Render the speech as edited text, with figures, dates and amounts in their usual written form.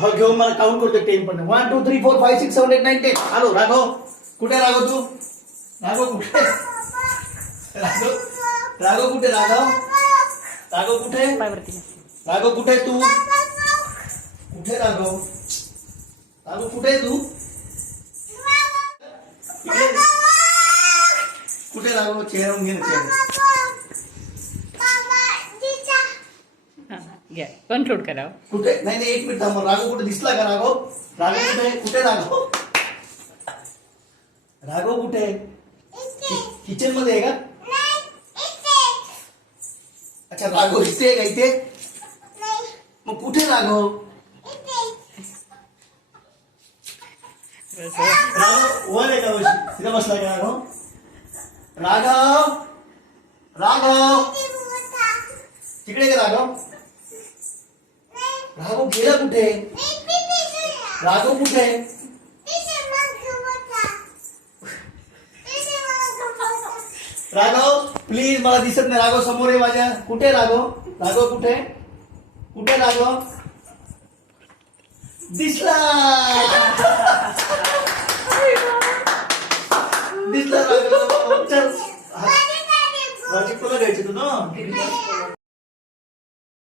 हो घेऊन मला काउंट करतो 10 पण 1 2 3 4 5 6 7 8 9 10. हॅलो राघव कुठे राघव तू? राघव कुठे? राघव राघव कुठे? राघव कुठे? राघव कुठे तू? कुठे राघव? राघव कुठे तू? कुठे राघव? चेहरा घे ना चेहरा. कन्क्लूड करावं. कुठे? नाही नाही एक मिनिट थांब. राघव कुठे दिसला का? राघव राघव कुठे? कुठे राघव? राघव कुठे? किचन मध्ये आहे का? अच्छा राघव इथे आहे का? इथे मग कुठे राघव? राघव वर आहे का? तिथे बसला का राघव? राघव राघव तिकडे का राघव? राघव गेला कुठे? राघव कुठे? राघव प्लीज मला दिसत नाही. राघव समोर आहे माझ्या. कुठे राघव? राघव कुठे? कुठे राघव? दिसला दिसला राघव. चल तुला घ्यायचं तू ना.